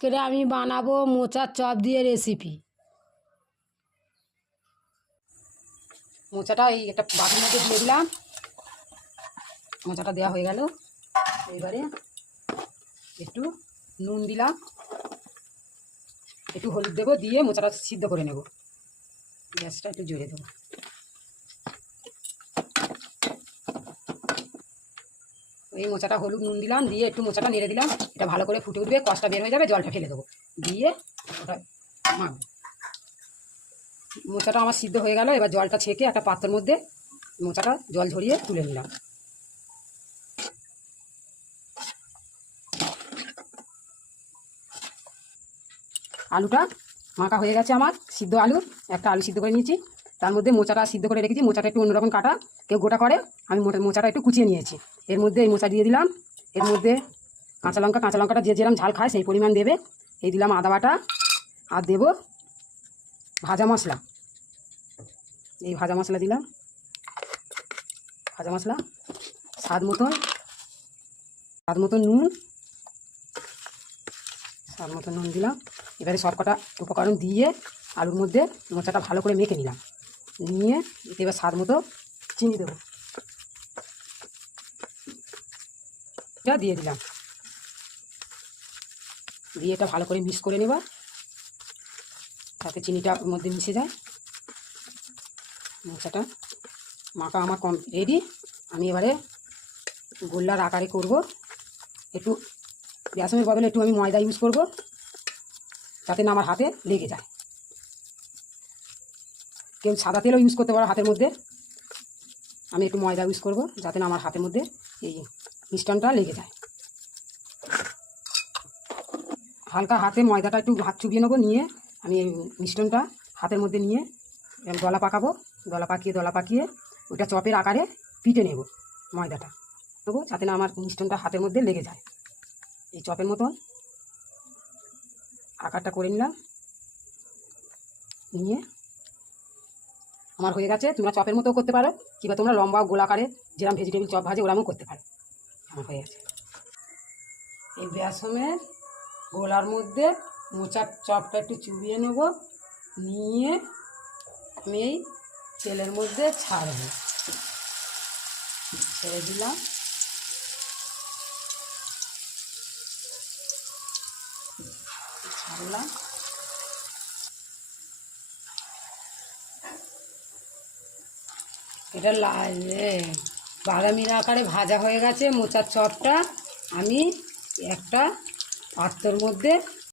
করে আমি বানাবো মোচার চপ দিয়ে রেসিপি মোচাটা এই একটা বাটির মধ্যে দিয়ে দিলাম। মোচাটা দেওয়া হয়ে গেল। এবারে একটু নুন দিলাম। একটু হলুদ দেবো দিয়ে মোচাটা সিদ্ধ করে নেব। গ্যাসটা একটু জোরে দেবো। এই মোচাটা হলুদ নুন দিলাম, দিয়ে একটু মোচাটা নেড়ে দিলাম, এটা ভালো করে ফুটে উঠবে কষটা বের হয়ে যাবে, জলটা ফেলে দেবো। দিয়ে ওটা মাখবো। মোচাটা আমার সিদ্ধ হয়ে গেল, এবার জলটা ছেঁকে একটা পাত্রের মধ্যে মোচাটা জল ঝরিয়ে তুলে নিলাম। আলুটা মাখা হয়ে গেছে আমার, সিদ্ধ আলু, একটা আলু সিদ্ধ করে নিয়েছি। তার মধ্যে মোচাটা সিদ্ধ করে রেখেছি, মোচাটা একটু অন্যরকম কাটা, কেউ গোটা করে, আমি মোচাটা একটু কুচিয়ে নিয়েছি। এর মধ্যে এই মোচা দিয়ে দিলাম, এর মধ্যে কাঁচা লঙ্কা, কাঁচা লঙ্কাটা যে যেরকম ঝাল খায় সেই পরিমাণ দেবে। এই দিলাম আদা বাটা, আর দেব ভাজা মশলা। এই ভাজা মশলা দিলাম। ভাজা মশলা, স্বাদ মতন স্বাদ মতন নুন, স্বাদ মতন নুন দিলাম। এবারে সব কটা উপকরণ দিয়ে আলুর মধ্যে মোচাটা ভালো করে মেখে নিলাম। নিয়ে এতে এবার স্বাদ মতো চিনি দেবো। এটা দিয়ে দিলাম। দিয়ে এটা ভালো করে মিক্স করে নেবা। তাতে চিনিটা ওর মধ্যে মিশে যায়। মোচাটা মাখা আমার কম রেডি আমি এবারে গোল্লার আকারে করব। একটু বেসনের বদলে একটু আমি ময়দা ইউজ করব। যাতে না আমার হাতে লেগে যায়। কেউ সাদা তেলও ইউজ করতে পারো হাতের মধ্যে। আমি একটু ময়দা ইউজ করব, যাতে না আমার হাতের মধ্যে এই মিষ্টানটা লেগে যায়। হালকা হাতে ময়দাটা একটু হাত চুবিয়ে নেব, নিয়ে আমি এই মিষ্টনটা হাতের মধ্যে নিয়ে দলা পাকাবো। দলা পাকিয়ে দলা পাকিয়ে ওইটা চপের আকারে পিটে নেব ময়দাটা। নেব যাতে না আমার মিষ্টনটা হাতের মধ্যে লেগে যায়। এই চপের মতন আকারটা করে নিলাম। নিয়ে আমার হয়ে গেছে, তোমরা চপের মতো করতে পারো, কিংবা তোমরা লম্বা গোলাকারে যেরকম ভেজিটেবিল চপ ভাজে ওরকমও করতে পারো। আমার হয়ে গেছে। এই বেসমের গোলার মধ্যে মোচার চপটা একটু চুবিয়ে নেব, নিয়ে আমি এই তেলের মধ্যে ছাড়ব। ছেড়ে দিলাম। ছাড়লাম। এটা বাদামির আকারে ভাজা হয়ে গেছে মোচার চপটা আমি একটা পাত্রর মধ্যে